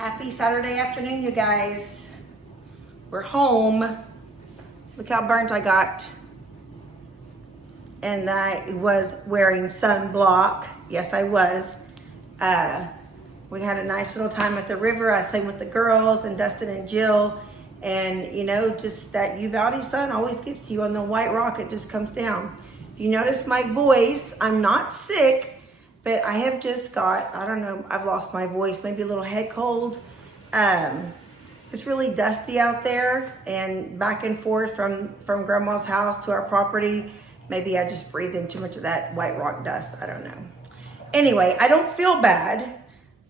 Happy Saturday afternoon, you guys. We're home. Look how burnt I got. And I was wearing sunblock. Yes, I was. We had a nice little time at the river. I was playing with the girls and Dustin and Jill. And you know, just that Uvalde sun always gets to you. On the white rock, it just comes down. If you notice my voice, I'm not sick, but I have just got, I don't know, I've lost my voice, maybe a little head cold. It's really dusty out there and back and forth from grandma's house to our property. Maybe I just breathed in too much of that white rock dust. I don't know. Anyway, I don't feel bad,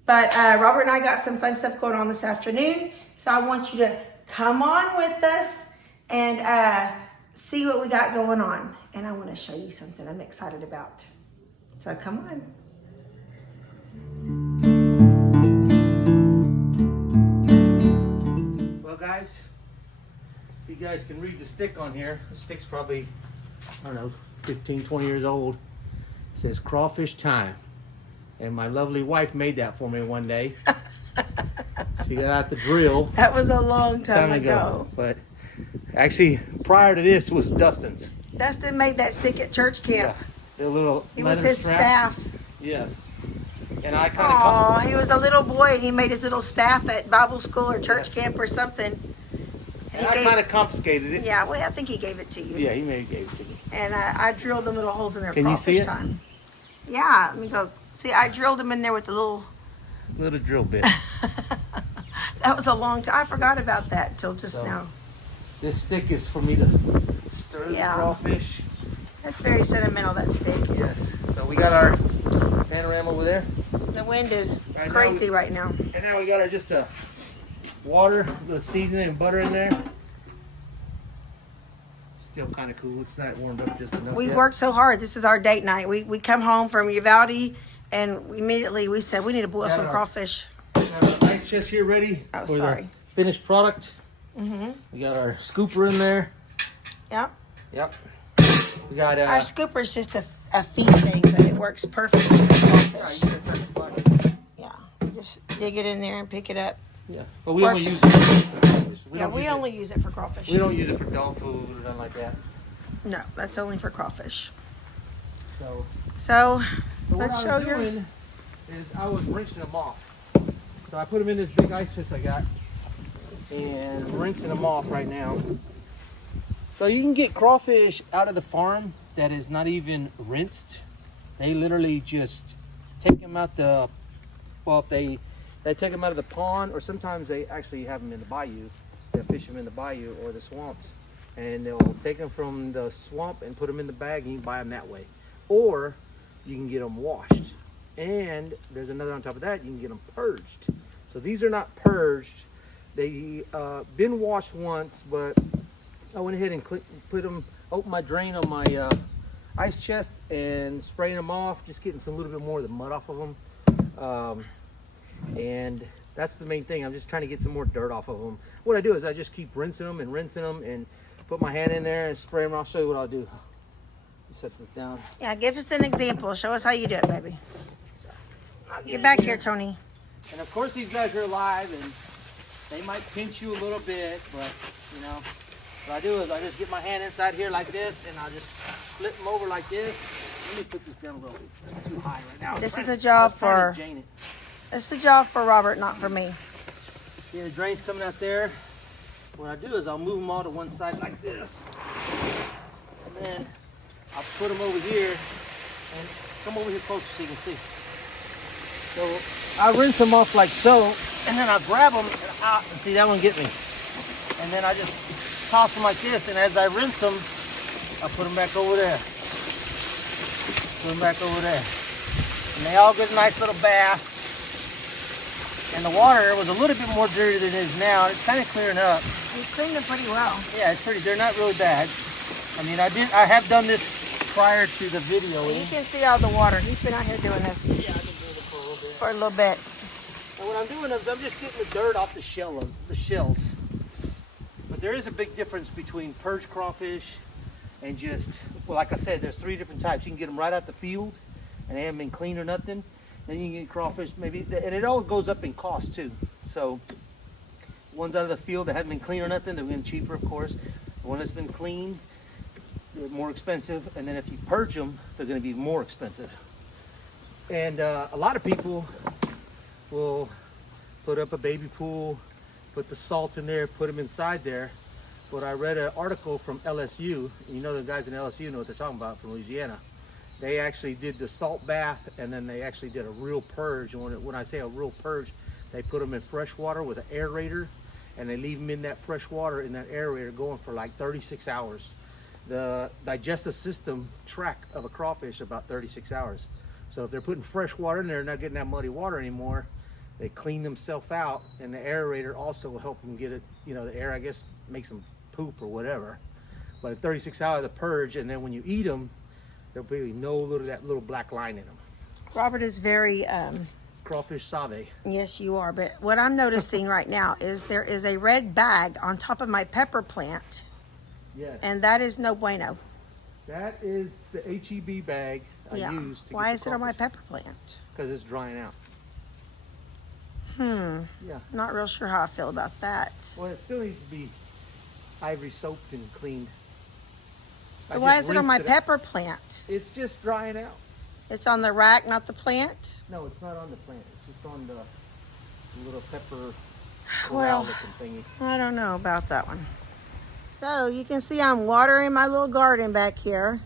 but Robert and I got some fun stuff going on this afternoon. So I want you to come on with us and see what we got going on. And I want to show you something I'm excited about. So come on. Well, guys, if you guys can read the stick on here, the stick's probably, I don't know, 15, 20 years old. It says crawfish time. And my lovely wife made that for me one day. She got out the drill. That was a long time ago. But actually, prior to this was Dustin's. Dustin made that stick at church camp. Yeah, the little he was his staff. Yes. And I kind of... Oh, he was a little boy and he made his little staff at Bible school or church camp or something. And I kind of confiscated it. Yeah, well, I think he gave it to you. Yeah, he maybe gave it to me. And I drilled them little holes in there. Can you see it? Time. Yeah, let me go. See, I drilled them in there with the little drill bit. That was a long time. I forgot about that till just now. This stick is for me to stir the crawfish. That's very sentimental, that stick. Yes. So we got our panorama over there. The wind is crazy right now. And now we got our just water, a little seasoning and butter in there. Still kind of cool. It's not warmed up just enough. We've worked so hard. This is our date night. We come home from Uvalde and we said we need to boil some crawfish. We got our ice chest here ready for the finished product. We got our scooper in there. Yep. Yep. We got our scooper's just a feed thing, but it works perfectly for crawfish. Yeah, just dig it in there and pick it up. Yeah, but we only use it for crawfish. We only use it for crawfish. We don't use it for dog food or nothing like that. No, that's only for crawfish. So let's show you. Is I was rinsing them off. So I put them in this big ice chest I got, and rinsing them off right now. So you can get crawfish out of the farm that is not even rinsed. They literally just take them out the, well, if they take them out of the pond, or sometimes they actually have them in the bayou. They'll fish them in the bayou or the swamps. And they'll take them from the swamp and put them in the bag, and you can buy them that way. Or you can get them washed. And there's another on top of that, you can get them purged. So these are not purged. They been washed once, but I went ahead and opened my drain on my ice chest and spraying them off, just getting some little bit more of the mud off of them. And that's the main thing. I'm just trying to get some more dirt off of them. What I do is I just keep rinsing them and put my hand in there and spray them. I'll show you what I'll do. Set this down. Yeah, give us an example. Show us how you do it, baby. Get back here, Tony. And of course, these guys are alive, and they might pinch you a little bit, but you know, what I do is I just get my hand inside here like this, and I'll just flip them over like this. Let me put this down a little bit. It's too high right now. This is a job for Robert, not for me. See, the drain's coming out there. What I do is I'll move them all to one side like this, and then I'll put them over here, and come over here closer so you can see. So I rinse them off like so, and then I grab them and see, that one get me. And then I just toss them like this, and as I rinse them, I put them back over there. Put them back over there. And they all get a nice little bath. And the water was a little bit more dirty than it is now. It's kind of clearing up. You cleaned them pretty well. Yeah, it's pretty. They're not really bad. I mean, I have done this prior to the video. You can see all the water. He's been out here doing this. Yeah, I've been doing it for a little bit. And what I'm doing is I'm just getting the dirt off the shells. But there is a big difference between purged crawfish and just, well, like I said, there's 3 different types. You can get them right out the field, and they haven't been cleaned or nothing. Then you can get crawfish, maybe, and it all goes up in cost too. So ones out of the field that haven't been cleaned or nothing, they're getting cheaper, of course. The one that's been cleaned, they're more expensive. And then if you purge them, they're going to be more expensive. And a lot of people will put up a baby pool, put the salt in there, put them inside there. But I read an article from LSU, and you know the guys in LSU know what they're talking about, from Louisiana. They actually did the salt bath, and then they actually did a real purge. And when I say a real purge, they put them in fresh water with an aerator, and they leave them in that fresh water in that aerator going for like 36 hours. The digestive system track of a crawfish about 36 hours. So if they're putting fresh water in there, not getting that muddy water anymore, they clean themselves out, and the aerator also will help them get it, you know, the air, I guess, makes them poop or whatever. But in 36 hours of purge, and then when you eat them, there'll be that little black line in them. Robert is very Crawfish sauve. yes, you are. But what I'm noticing right now is there is a red bag on top of my pepper plant, Yes. and that is no bueno. That is the HEB bag I use to Why get is the it on my crawfish. pepper plant? Because it's drying out. Yeah. Not real sure how I feel about that. Well, it still needs to be ivory soaped and cleaned. I Why just is it on my rinsed pepper plant? It's just drying out. It's on the rack, not the plant? No, it's not on the plant. It's just on the little pepper Well, looking thingy. I don't know about that one. So you can see I'm watering my little garden back here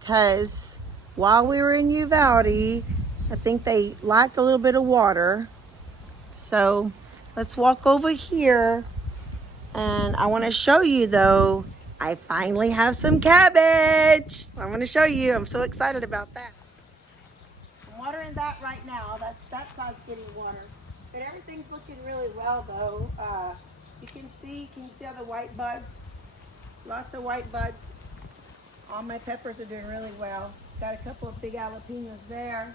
because while we were in Uvalde, I think they lacked a little bit of water. So let's walk over here, and I want to show you though, I finally have some cabbage. I'm going to show you. I'm so excited about that. I'm watering that right now. That side's getting water. But everything's looking really well though. Can you see all the white buds? Lots of white buds. All my peppers are doing really well. Got a couple of big jalapenos there.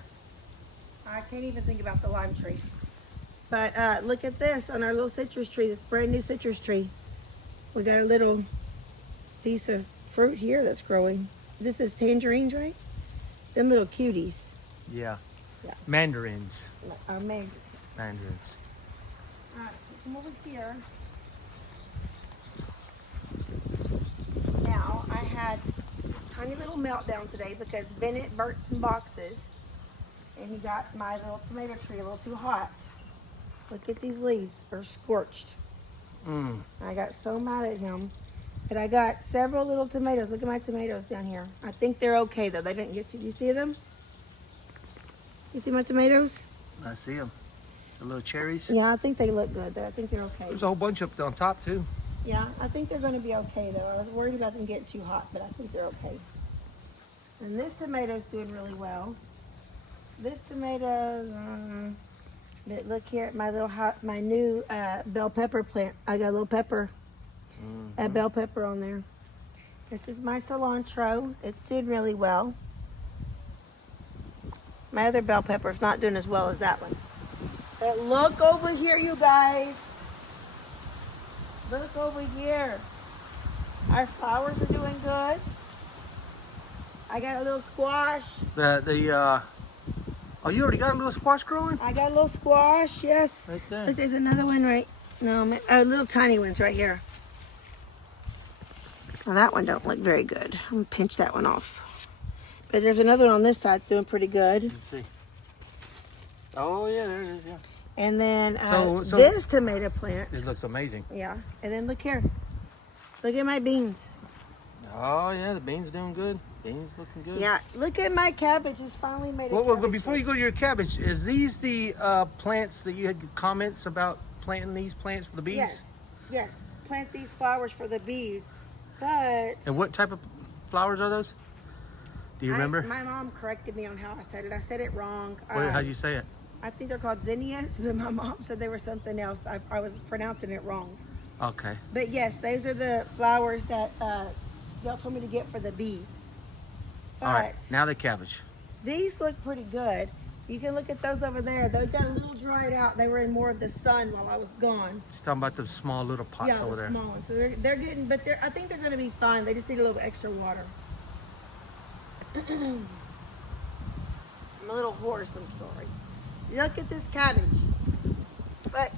I can't even think about the lime tree. But look at this on our little citrus tree, this brand new citrus tree. We got a little piece of fruit here that's growing. This is tangerines, right? Them little cuties. Yeah. Yeah. Mandarins. Mango. Mandarins. All right, come over here. Now, I had a tiny little meltdown today because Bennett burnt some boxes and he got my little tomato tree a little too hot. Look at these leaves, they're scorched. I got so mad at him. But I got several little tomatoes. Look at my tomatoes down here. I think they're okay though. They didn't get to. Do you see them? You see my tomatoes? I see them. The little cherries. Yeah, I think they look good though. I think they're okay. There's a whole bunch up on top too. Yeah, I think they're going to be okay though. I was worried about them getting too hot, but I think they're okay. And this tomato's doing really well. This tomato, but look here at my new bell pepper plant. I got a little pepper, a bell pepper on there. This is my cilantro. It's doing really well. My other bell pepper's not doing as well as that one. But look over here, you guys. Look over here. Our flowers are doing good. I got a little squash. Oh, you already got a little squash growing? I got a little squash, yes. Right there. Look, there's another one little tiny ones right here. Well, that one don't look very good. I'm gonna pinch that one off. But there's another one on this side doing pretty good. Let's see. Oh yeah, there it is, yeah. And then So this tomato plant. It looks amazing. Yeah. And then look here. Look at my beans. Oh yeah, the beans doing good. Beans looking good. Yeah. Look at my cabbage. It's finally made a Well, cabbage before you go to your cabbage, is these the plants that you had comments about planting these plants for the bees? Yes. Plant these flowers for the bees. But And what type of flowers are those? Do you remember? My mom corrected me on how I said it. I said it wrong. How'd you say it? I think they're called zinnias, but my mom said they were something else. I was pronouncing it wrong. Okay. But yes, those are the flowers that y'all told me to get for the bees. But All right. Now the cabbage. these look pretty good. You can look at those over there. They got a little dried out. They were in more of the sun while I was gone. Just talking about the small little pots over the there. small ones. So they're getting, but I think they're going to be fine. They just need a little extra water. I'm a little hoarse. I'm sorry. Look at this cabbage. Look.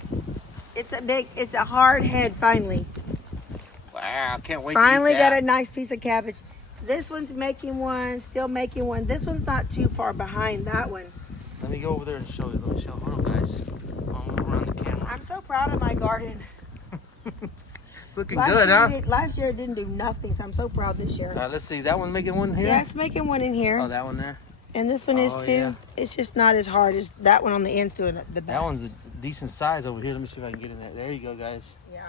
It's a hard head finally. Wow, can't wait Finally to eat that. got a nice piece of cabbage. This one's making one, still making one. This one's not too far behind that one. Let me go over there and show you. Let me show. Hold on, guys. I'll move around the camera. I'm so proud of my garden. It's looking good, huh? Last year it didn't do nothing, so I'm so proud this year. All right, let's see. That one making one here? Yeah, it's making one in here. Oh, that one there? And this one is Oh, too. yeah. It's just not as hard as that one on the end's doing it the best. That one's a decent size over here. Let me see if I can get in there. There you go, guys. Yeah.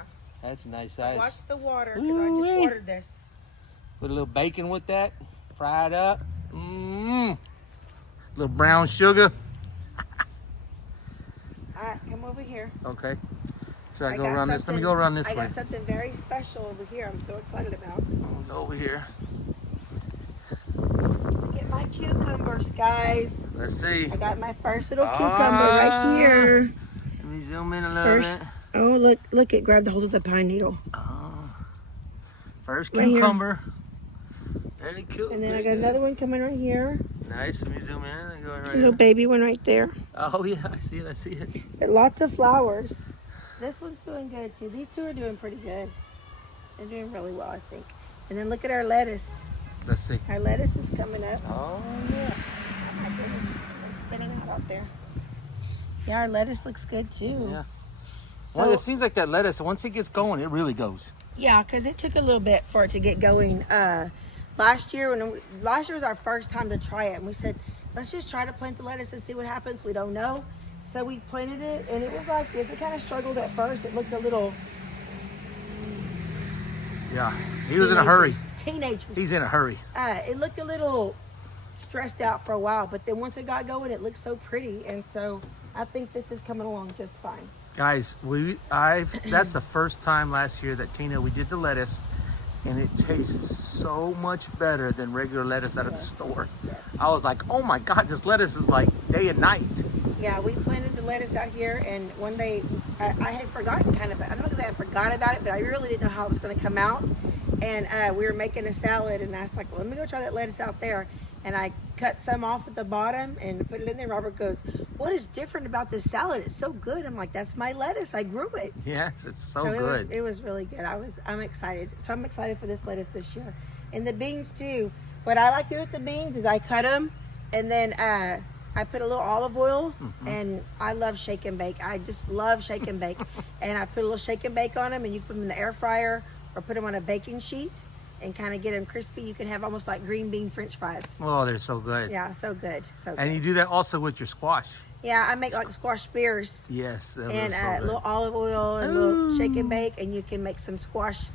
That's a nice size. Watch the water, because I Ooh-wee. just watered this. Put a little bacon with that. Fry it up. Mmm. Little brown sugar. All right, come over here. Okay. Should I go got around this? Let me something- go around this I way. got something very special over here I'm so excited about. I'll go over here. Get my cucumbers, guys. Let's see. I got my first little cucumber right here. Let me zoom in a little First, bit. oh look, it grabbed the hold of the pine needle. First Right here. cucumber. Very cool. And then I got another one coming right here. Nice. Let me zoom in. And go right A little here. baby one right there. Oh yeah, I see it. I see it. But lots of flowers. This one's doing good too. These two are doing pretty good. They're doing really well, I think. And then look at our lettuce. Let's see. Our lettuce is coming up. Oh yeah. Oh my goodness, it's spinning out there. Yeah, our lettuce looks good too. Yeah. So, Well, it seems like that lettuce, once it gets going, it really goes. yeah, because it took a little bit for it to get going. Last year was our first time to try it, and we said, let's just try to plant the lettuce and see what happens. We don't know. So we planted it, and it was like this. It kind of struggled at first. It looked a little Yeah. He was in a hurry. Teenagers. He's in a hurry. It looked a little stressed out for a while, but then once it got going, it looked so pretty, and so I think this is coming along just fine. Guys, that's the first time last year that we did the lettuce, and it tastes so much better than regular lettuce out of the store. Yes. I was like, oh my God, this lettuce is like day and night. Yeah, we planted the lettuce out here, and one day I had forgotten kind of. I don't know because I had forgot about it, but I really didn't know how it was going to come out. And we were making a salad, and I was like, well, let me go try that lettuce out there. And I cut some off at the bottom and put it in there. Robert goes, what is different about this salad? It's so good. I'm like, that's my lettuce. I grew it. Yes, it's so it good. it was really good. I'm excited. So I'm excited for this lettuce this year. And the beans too. What I like to do with the beans is I cut them, and then I put a little olive oil, and I love shake and bake. I just love shake and bake. And I put a little shake and bake on them, and you can put them in the air fryer or put them on a baking sheet and kind of get them crispy. You can have almost like green bean French fries. Oh, they're so good. Yeah, so good. So good. And you do that also with your squash. Yeah, I make like squash spears. Yes, that And was so a good. little olive oil and a little shake and bake, and you can make some squash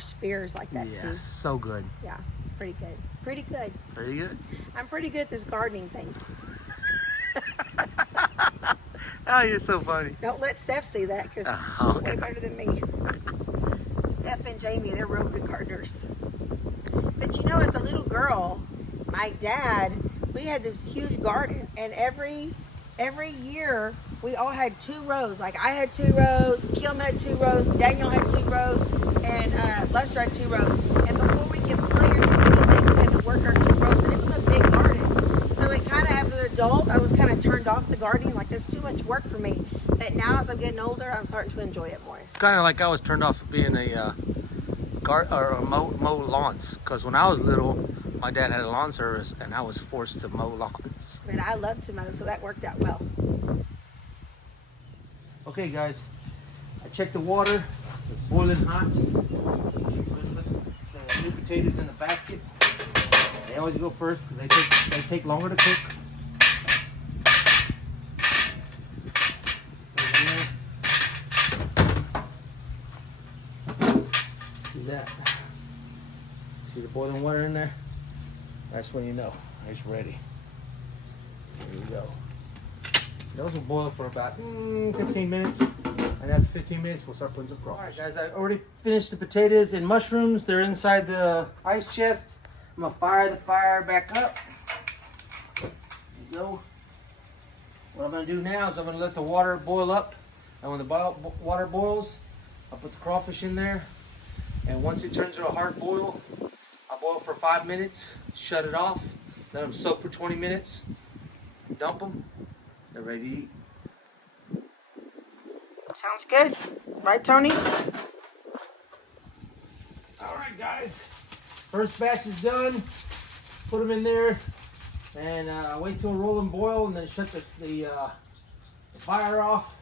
spears like that too. Yes, so good. Yeah, it's pretty good. Pretty good. Pretty good. I'm pretty good at this gardening thing. Oh, you're so funny. Don't let Steph see that, because Oh, she's way better than me. Steph and Jamie, they're real good gardeners. But you know, as a little girl, my dad, we had this huge garden, and every year we all had 2 rows. Like I had 2 rows, Kim had 2 rows, Daniel had 2 rows, and Lester had 2 rows. And before we could play or do anything, we had to work our 2 rows, and it was a big garden. So it kind of, as an adult, I was kind of turned off the gardening. Like, that's too much work for me. But now, as I'm getting older, I'm starting to enjoy it more. Kind of like I was turned off of being a mow lawns, because when I was little, my dad had a lawn service, and I was forced to mow lawns. But I love to mow, so that worked out well. Okay, guys, I checked the water. It's boiling hot. I'm gonna put the new potatoes in the basket. They always go first because they take longer to cook. See that? See the boiling water in there? That's when you know it's ready. Here we go. Those will boil for about 15 minutes. And after 15 minutes, we'll start putting some crawfish. Alright guys, I already finished the potatoes and mushrooms. They're inside the ice chest. I'm gonna fire the fire back up. There you go. What I'm gonna do now is I'm gonna let the water boil up. And when the water boils, I'll put the crawfish in there. And once it turns to a hard boil, I'll boil for 5 minutes, shut it off, let them soak for 20 minutes, dump them. They're ready to eat. Sounds good. Right, Tony? All right, guys. First batch is done. Put them in there and wait till a roll and boil, and then shut the fire off.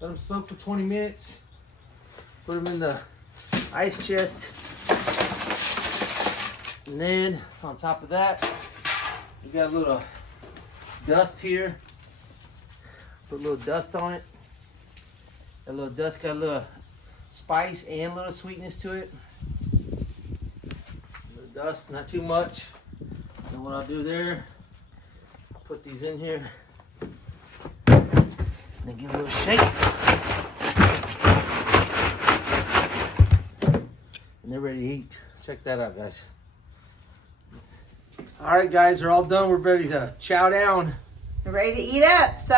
Let them soak for 20 minutes. Put them in the ice chest. And then on top of that, we got a little dust here. Put a little dust on it. That little dust got a little spice and a little sweetness to it. A little dust, not too much. And what I'll do there, put these in here. And then give it a little shake. And they're ready to eat. Check that out, guys. All right, guys, they're all done. We're ready to chow down. We're ready to eat up. So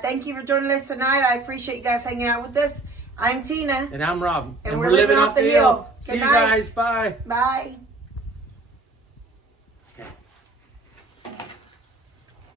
thank you for joining us tonight. I appreciate you guys hanging out with us. I'm Tina. And I'm Rob. And we're living off the hill. See Good you night. guys. Bye. Bye.